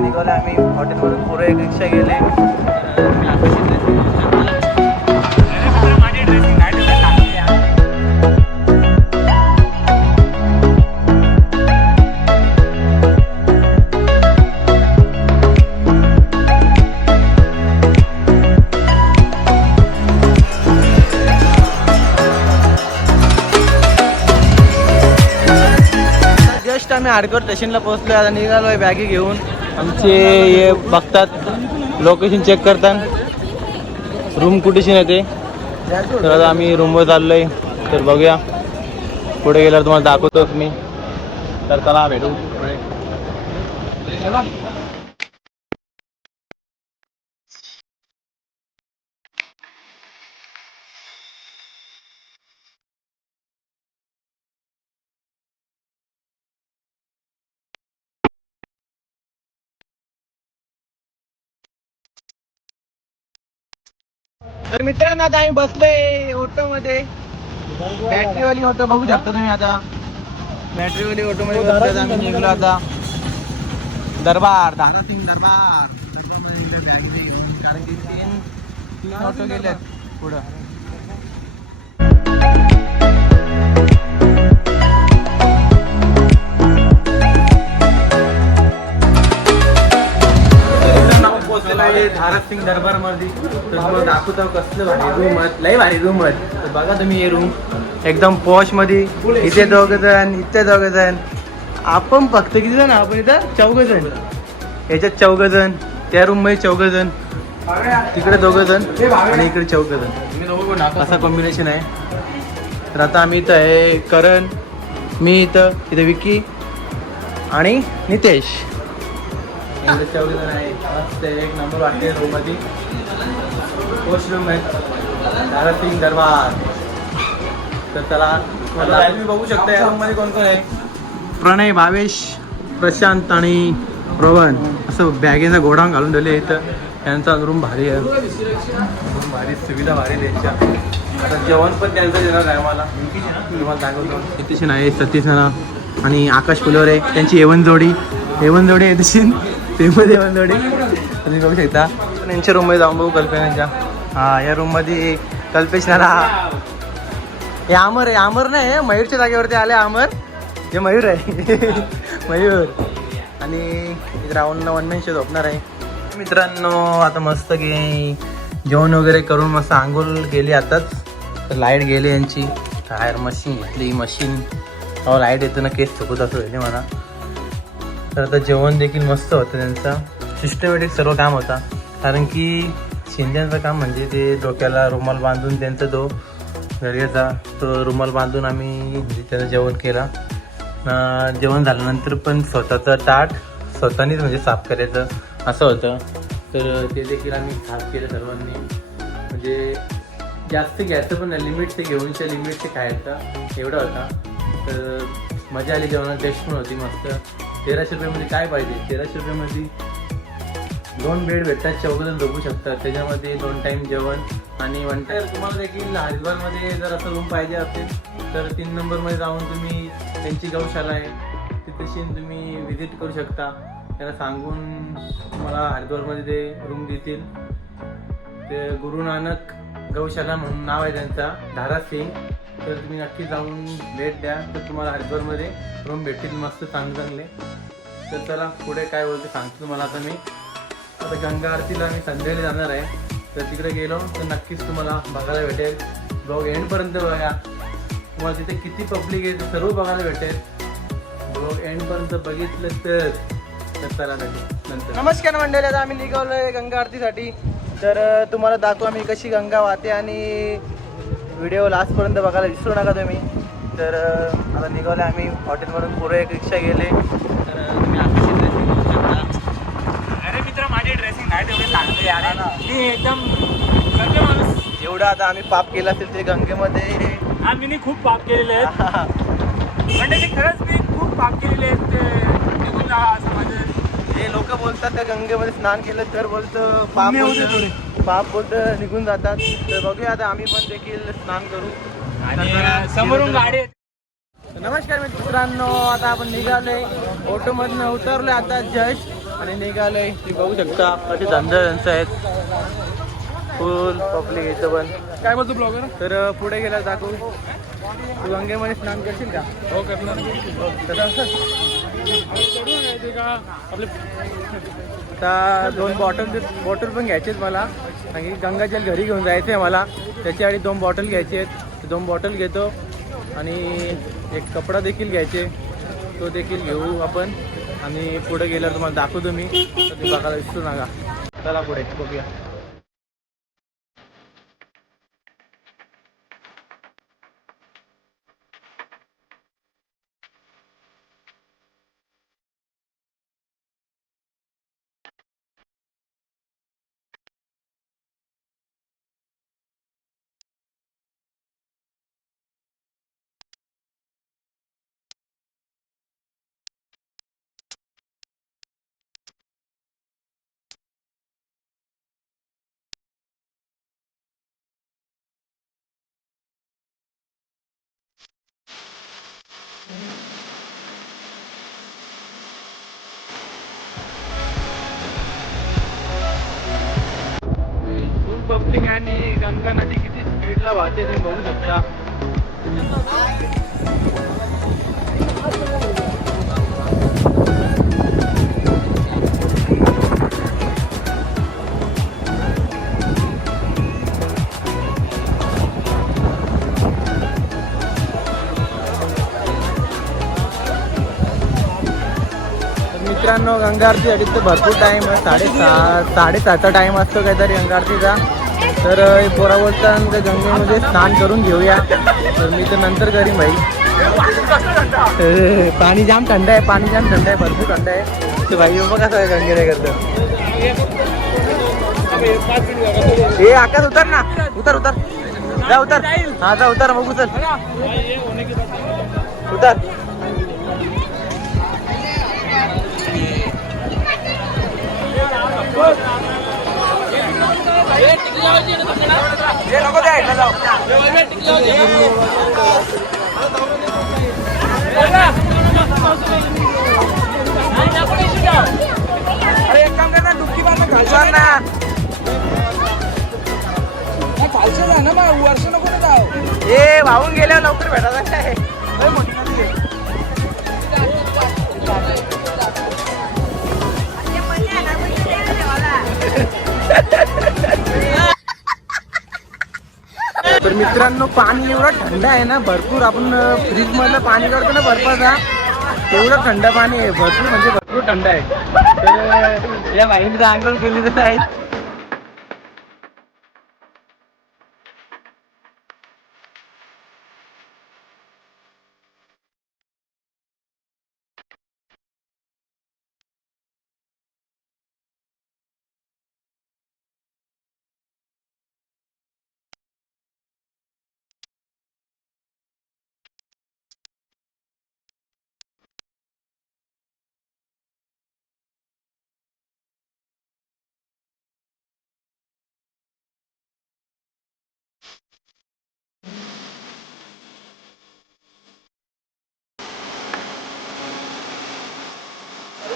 निघालो आम्ही हॉटेलमधून. पुढे एक रिक्षा गेले. जस्ट आम्ही आडकर स्टेशनला पोहोचलो आता निघालोय बॅगी घेऊन. आमचे हे बघतात लोकेशन चेक करतात. रूम कुठेशी येते तर आता आम्ही रूमवर चाललो आहे तर बघूया. पुढे गेल्यावर तुम्हाला दाखवतोच मी तर चला भेटू पुढे. तर मित्रांनो आता आम्ही बसलोय ऑटो मध्ये बॅटरीवाली ऑटो बघू शकता तुम्ही आता. बॅटरीवाली ऑटो मध्ये बसलोय आम्ही निघलो आता. दरबार दाना सिंग दरबार. कारण की तीन तीन ऑटो गेलेत पुढं. भारत सिंग दरबारमध्ये तुम्हाला दाखवतो कसलं भारी रूम लय भारी रूम तर बघा तुम्ही हे रूम एकदम पॉशमध्ये. इथे दोघ जण इथे दोघ जण. आपण फक्त किती जण? आपण इथं चौघ जण. याच्यात चौघ जण. त्या रूममध्ये चौघ जण. तिकडे दोघ जण आणि इकडे चौघ जण. असा कॉम्बिनेशन आहे. तर आता आम्ही इथं आहे करण मी इथं इथं विकी आणि नितेश. एवढे मस्त एक नंबर वाटते रूममध्ये वॉशरूम आहे सिंग दरबार. तर त्याला तुम्ही बघू शकता या रूममध्ये कोण कोण आहे प्रणय भावेश प्रशांत आणि रोहन. असं बॅगेचा गोडाऊन घालून ठेवले इथं. यांचा रूम भारी आहे. रूम भारी सुविधा भारी त्यांच्या. आता जेवण पण त्यांचं देणार आहे मला तुम्हाला आहे सतीश आणि आकाश फुलोरे त्यांची एवन जोडी. एवन जोडी तशी फेमस एवन तुम्ही बघू शकता. पण यांच्या रूममध्ये जाऊन बघू कल्पेनाच्या हा या रूममध्ये कल्पेश नाला हे आमर आहे आमर नाही मयूरच्या जागेवरती आले आमर. हे मयूर आहे. मयूर. आणि इथे राहुल वन शो झोपणार आहे. मित्रांनो आता मस्त गे जेवण वगैरे करून मस्त आंघोळ गेली आताच. तर लाइट गेली यांची. टायर मशीन घेतली मशीन अहो लाइट येतो ना केस चुकत असं होईल मला तर आता जेवण देखील मस्त होतं त्यांचं सिस्टमॅटिक सर्व काम होता. कारण की शिंद्यांचं काम म्हणजे ते डोक्याला रुमाल बांधून त्यांचा तो घरग्याचा तो रुमाल बांधून आम्ही त्याचं जेवण केला. जेवण झाल्यानंतर पण स्वतःचं ताट स्वतःनीच म्हणजे साफ करायचं असं होतं. तर ते देखील आम्ही साफ केलं सर्वांनी. म्हणजे जास्त घ्यायचं पण नाही. लिमिट ते घेऊनच्या लिमिट ते खायचं. एवढा होता. तर मजा आली जेवणात टेस्ट पण होती मस्त. तेराशे रुपयामध्ये काय पाहिजे? तेराशे रुपयामध्ये दोन बेड भेटतात चौघजण झोपू शकतात. त्याच्यामध्ये दोन टाईम जेवण आणि वन टाइम तुम्हाला देखील हरिद्वारमध्ये जर असं रूम पाहिजे असेल तर तीन नंबरमध्ये जाऊन तुम्ही त्यांची गौशाला आहे. तिथेशी तुम्ही व्हिजिट करू शकता. त्यांना सांगून तुम्हाला हरिद्वारमध्ये ते रूम देतील. ते गुरु नानक गौशाला म्हणून नाव आहे त्यांचा धारा सिंग तर तुम्ही नक्की जाऊन भेट द्या. तर तुम्हाला हरिद्वारमध्ये रूम भेटतील मस्त चांगले चांगले. तर चला पुढे काय बोलते सांगतो तुम्हाला आता मी. आता गंगा आरतीला मी संध्याकाळी जाणार आहे. तर तिकडे गेलो तर नक्कीच तुम्हाला बघायला भेटेल. ब्लॉग एंडपर्यंत बघा. तुम्हाला तिथे किती पब्लिक आहे ते सर्व बघायला भेटेल. ब्लॉग एंडपर्यंत बघितलं तर चला नंतर. नमस्कार मंडळी आता आम्ही निघालोय गंगा आरतीसाठी. तर तुम्हाला दाखवू आम्ही कशी गंगा वाहते आणि व्हिडिओ लास्टपर्यंत बघायला विसरू नका तुम्ही. तर आता निघालोय आम्ही हॉटेलमधून पुढे एक रिक्षा गेले. तर तुम्ही शकता. अरे मित्र माझी ड्रेसिंग नाही तेवढी चांगली यार मी एकदम माणूस. एवढं आता आम्ही पाप केला असेल ते गंगेमध्ये. हा मी खूप पाप केलेले आहेत. म्हणजे ते खरंच मी खूप पाप केलेले आहेत ते निघून जा असं माझं. हे लोक बोलतात त्या गंगेमध्ये स्नान केलं तर बोलतं पाप होते पाप बोलतं निघून जातात. तर बघूया आता आम्ही पण देखील स्नान करू. आणि समोरून गाडी आहे. नमस्कार मित्रांनो आता आपण निघालोय. ऑटो मधनं उतरलोय आता जस्ट. आणि निघालंय. तुम्ही बघू शकता कसे धंदा त्यांचं आहेत. फुल पब्लिक इथं पण. काय बोलतो ब्लॉगर तर पुढे गेला दाखवू. तू गंगेमध्ये स्नान करशील का? हो करणार. असं. आता दोन बॉटल बॉटल पण घ्यायचे आहेत मला. आणि गंगाजल घरी घेऊन जायचं आहे मला. त्याच्याआधी दोन बॉटल घ्यायचे आहेत दोन बॉटल घेतो. आणि एक कपडा देखील घ्यायचे. तो देखील घेऊ आपण. आणि पुढे गेल्यावर तुम्हाला दाखवतो मी. तर ते बघायला विसरू नका चला पुढे बघूया. बबलिंग आणि गंगा नदी किती स्पीडला वाहते ते बघू शकता. मित्रांनो गंगा आरतीसाठी तर भरपूर टाईम आहे साडेसहा साडेसहाचा टाईम असतो काहीतरी गंगा आरतीचा. तर हे पोरा गंगेमध्ये स्नान करून घेऊया. तर मी तर नंतर करीन भाई. पाणी जाम थंड आहे पाणी जाम थंड आहे भरपूर थंड आहे. ते भाई बाबा कसं आहे गंगेने करतं. हे आकाश उतर ना. उतर उतर. जा उतर. हा जा उतर मग चल. उतर. हे अरे एक काम करणार डुबकी मारणं घालणार ना खालचं जा ना मग वर्ष नको ना जाऊ हे वाहून गेल्या लवकर भेटायला काय Ha ha नदी तर मित्रांनो पाणी एवढं थंड आहे ना भरपूर आपण फ्रीज मधलं पाणी करतो ना बर्फाचा एवढं थंड पाणी आहे भरपूर म्हणजे भरपूर थंड आहे. तर या बाईने अंगण केली तर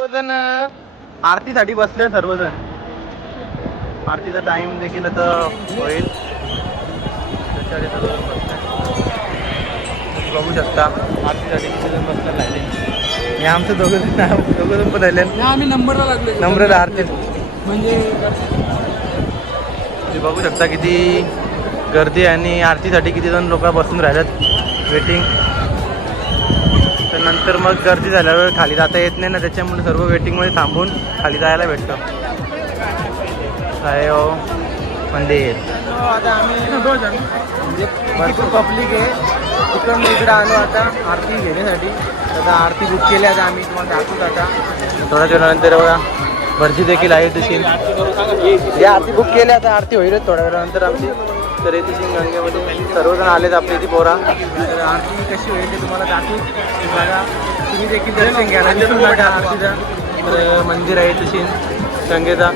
सर्वजण आरतीसाठी बसले सर्वजण. आरतीचा टाइम देखील आता होईल. बघू शकता आरतीसाठी किती जण बसले राहिले. हे आमचं दोघं जण दोघं जण पण राहिले. आम्ही नंबरला लागलो नम्र आरतीत म्हणजे तुम्ही बघू शकता किती गर्दी आणि आरतीसाठी किती जण लोक बसून राहिल्यात वेटिंग नंतर मग गर्दी झाल्यावर खाली जाता येत नाही ना त्याच्यामुळे सर्व वेटिंगमध्ये थांबून खाली जायला भेटतं. काय हो? मंदिर. आता आम्ही म्हणजे भरपूर पब्लिक आहे. तिकडून इकडे आलो आता आरती घेण्यासाठी. आता आरती बुक केली आता आम्ही तुम्हाला दाखवतो आता. थोड्या वेळानंतर बघा भरती देखील आहे तशी या आरती बुक केली आता आरती होईलच थोड्या वेळानंतर आमची. तर येते सिंग गंगेमध्ये सर्वजण आलेत आपली ती पोरा. तर आरती कशी होईल ते तुम्हाला दाखवू. बघा. तुम्ही देखील दर्शन घ्या. आरतीचा तर मंदिर आहे तशी गंगेचा.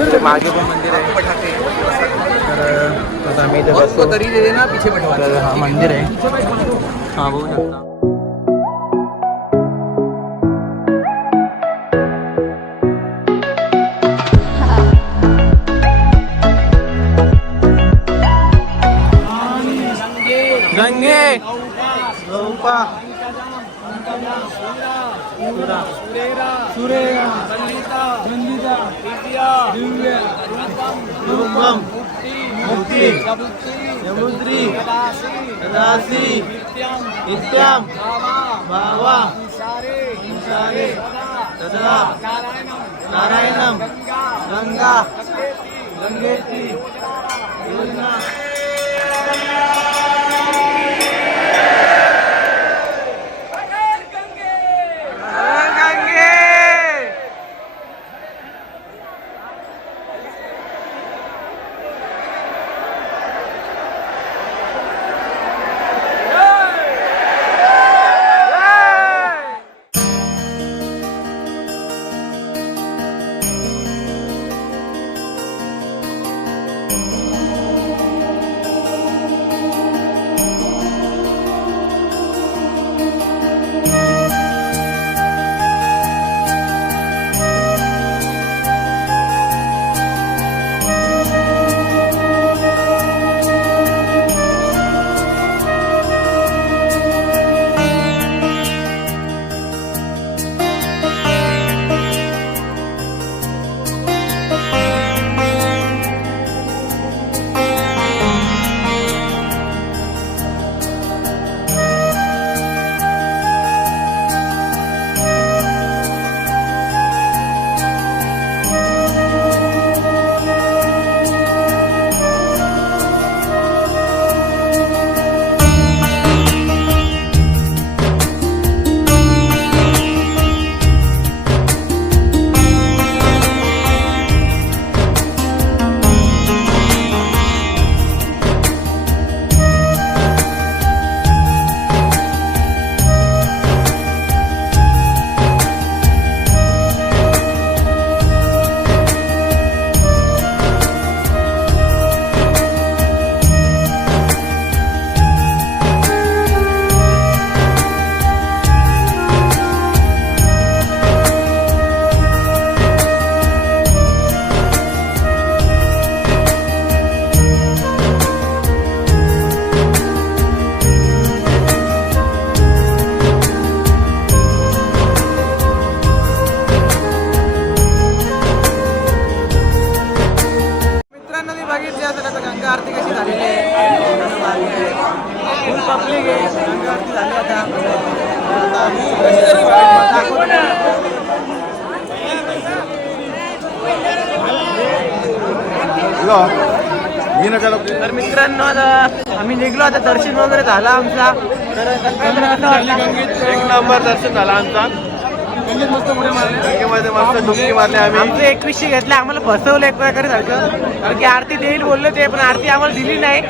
इकडे मागे पण मंदिर आहे. तर आम्ही इथे बसतो तरी ना पिछे तर हा मंदिर आहे. हा बघू शकता. समुद्री राशी नित्यम भावा विचारे तदा नारायणम गंगा गंगेती योजना मित्रांनो आता आम्ही निघलो आता दर्शन वगैरे झालं आमचा. तर? एक नंबर दर्शन झालं आमचा. गंगेमध्ये मस्त डुबकी मारली आम्ही. आमचं एकवीसशे घेतलं आम्हाला फसवलं एक प्रकारे सारखं. कारण की आरती देईल बोलले ते पण आरती आम्हाला दिली नाही.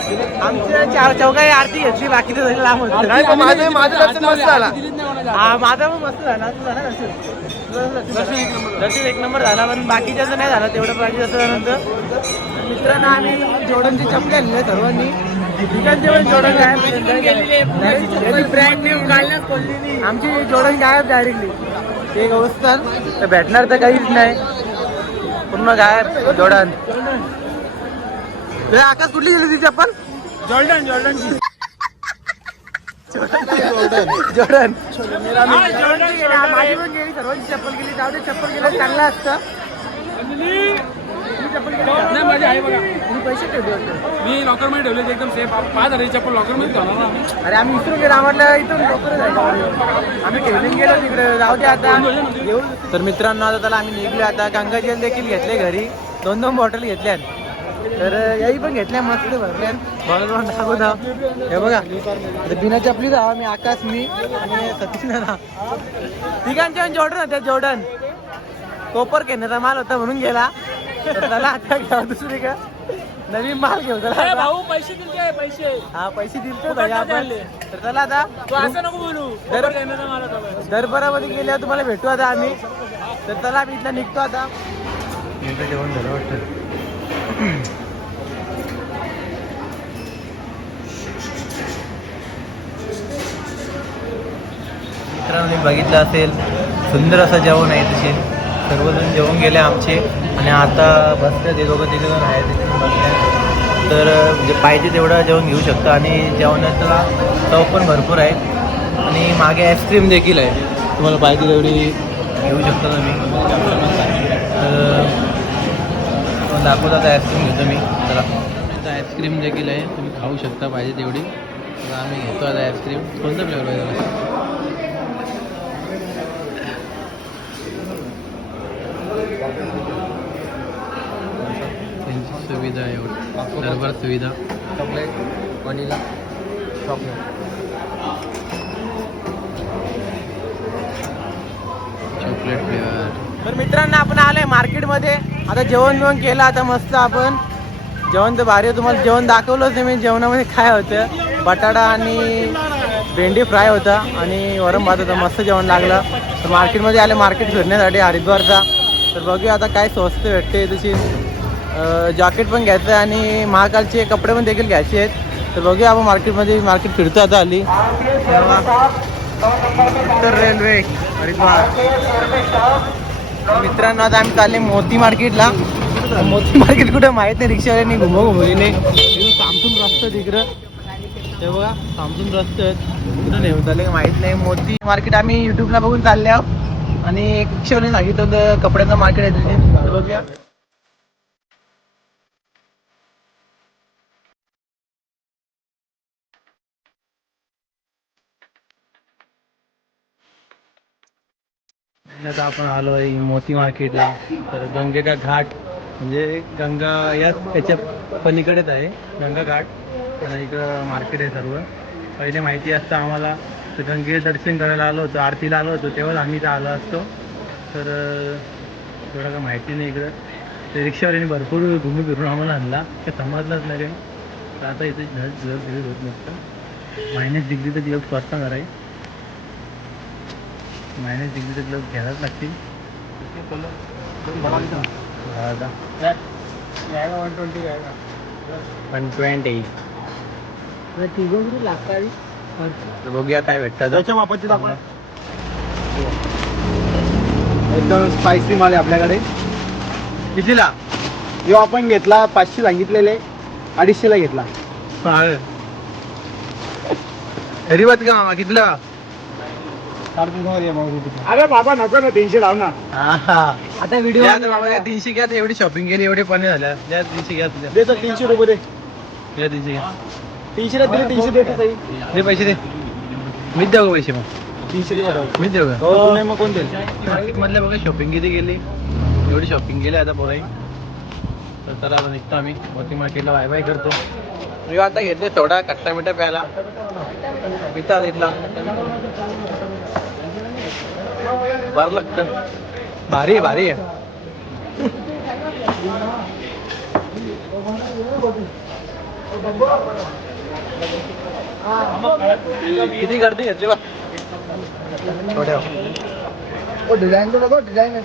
आमच्या चार चौघाही आरती घेतली बाकीचं झालं लांब होतं. माझं माझं दर्शन मस्त झाला. हा माझा पण मस्त झाला. तुझं झालं दर्शन. एक नंबर. झाला पण बाकीच्याचं नाही झालं. तेवढं बाकी त्यानंतर मित्रांनो आम्ही जोडनची चपली आणली आहे सर्वांनी. ब्रँड न्यू आमची जोडन गायब डायरेक्टली ते एक अवस्था तर भेटणार तर काहीच नाही. पूर्ण गायब जोडन ए, आकाश कुठली गेली ती चप्पल? Jordan Jordan. जोडन हा, जॉर्डन गेला. माझी पण गेली. सर्वांची चप्पल गेली. जाऊ दे चप्पल गेलं चांगलं असतं. नाही माझी आहे बघा. तुम्ही पैसे ठेवले होते मी लॉकरमध्ये ठेवले एकदम सेफ पाच हजाराची चप्पल लॉकरमध्ये ठेवणार ना आम्ही. अरे आम्ही विसरून गेलो आम्हाला इथून लवकर जायचं. आम्ही ठेवून गेलो तिकडे. जाऊ दे आता. तर मित्रांनो आता त्याला आम्ही निघले. आता गंगाजल देखील घेतले घरी. दोन दोन बॉटल घेतल्या तर याही पण घेतल्या मस्त भरल्या बॉटल पण दाखवत हे बघा. आता बिना चपली जावा मी आकाश मी आणि सतीश नाना. तिघांचे पण जॉर्डन होत्या जॉर्डन कोपर घेण्याचा माल होता म्हणून गेला. आता घ्या दुसरी का नवीन माल घेऊ भाऊ पैसे दिले पैसे. हा पैसे दिले फुकट भैया नाही आपण. तर चला आता. तू असं नको बोलू. दर- दरबारामध्ये गेल्यावर तुम्हाला भेटू आता आम्ही. तर चला आम्ही इथला निघतो आता. जेवण झालं वाटतं. मित्रांनो बघितलं असेल सुंदर असं जेवण आहे तसे सर्वजण जेवून गेले आमचे आणि आता बसले ते दोघं तिथे जण आहे तिथे बसले तर म्हणजे पाहिजे तेवढं जेवण घेऊ शकतो आणि जेवणाचा चव पण भरपूर आहे. आणि मागे आईस्क्रीम देखील आहे. तुम्हाला पाहिजे तेवढी घेऊ शकता तुम्ही. तर अं, दाखवत आता आईस्क्रीम घेतो मी. चला. तर आईस्क्रीम देखील आहे. तुम्ही खाऊ शकता पाहिजे तेवढी. तर आम्ही घेतो आता आईस्क्रीम कोणतं फ्लेवर पाहिजे त्यांची सुविधा एवढी. दरबार सुविधा. Chocolate vanilla chocolate chocolate flavour तर मित्रांनो आपण आलोय मार्केटमध्ये. आता जेवण बिवण केलं आता मस्त आपण. जेवण तर भारी. तुम्हाला जेवण दाखवलंच नाही मी. जेवणामध्ये काय होतं? बटाटा आणि भेंडी फ्राय होता आणि वरण भात होता. मस्त जेवण लागलं. तर मार्केटमध्ये आले मार्केट फिरण्यासाठी हरिद्वारचा. तर बघूया आता काय स्वस्त भेटते. तशी जॅकेट पण घ्यायचं आहे आणि महाकालचे कपडे पण देखील घ्यायचे आहेत. तर बघूया आपण मार्केटमध्ये मार्केट फिरतो आता आली उत्तर रेल्वे हरिद्वार. मित्रांनो आता आम्ही चालले मोती मार्केटला. मोती मार्केट कुठं माहीत नाही रिक्षावाल्यानी घुमव घुमवलीने सामसून रस्ता तिकडं ते बघा सामसून रस्ते आहेत. कुठं नेऊन चालले माहीत नाही. मोती मार्केट आम्ही युट्यूबला बघून चालले आहोत. आणि एक सांगितलं तर कपड्याचं मार्केट आहे तिथे. बघूया. आता आपण आलो आहे मोती मार्केटला तर गंगेचा घाट म्हणजे गंगा याच त्याच्या पलीकडेच आहे. गंगा घाट. आणि इकडं मार्केट आहे सर्व. पहिले माहिती असतं आम्हाला. तर गंगे दर्शन करायला आलो होतो आरतीला आलो होतो तेव्हाच आम्ही इथं आलो असतो तर एवढं काय माहिती नाही इकडं ते रिक्षावाल्याने भरपूर घुमी फिरून आम्हाला आणला ते समजलंच नाही रे तर आता इथे झड झड झड होत नसतं मायनस डिग्रीचा दिवस स्वस्त आहे मायनस डिग्रीचे ग्लव्स घ्यायलाच लागतील वन ट्वेंटी बघूया काय भेटतं त्याच्या मापाची दाखवा. एकदम स्पायसी माल आहे आपल्याकडे. कितीला? जो आपण घेतला पाचशे सांगितलेले. अडीचशेला घेतला. घरी बात का मामा कितीला अरे बाबा नको ना तीनशे लाव ना. आता व्हिडिओ बाबा या तीनशे घ्या एवढी शॉपिंग केली एवढे पणे झाल्या द्या तीनशे घ्या तुझ्या दे तर तीनशे रुपये दे. तीनशे घ्या. तीनशेला दिले तीनशे देतो ताई. दे? पैसे दे. मीच का पैसे मग? तीनशे मीच देऊ का? हो. नाही मग कोण देईल? मार्केट बघा शॉपिंग किती केली एवढी शॉपिंग केली आता पोराई. तर चला आता निघतो आम्ही. मोती मार्केटला बाय बाय करतो. मी आता घेतले थोडा कट्टा मिठा प्यायला. पिता घेतला बरं लागतं. भारी आहे भारी आहे. किती गर्दी घेतली बा छोट्या डिझाईन तर बघा डिझाईन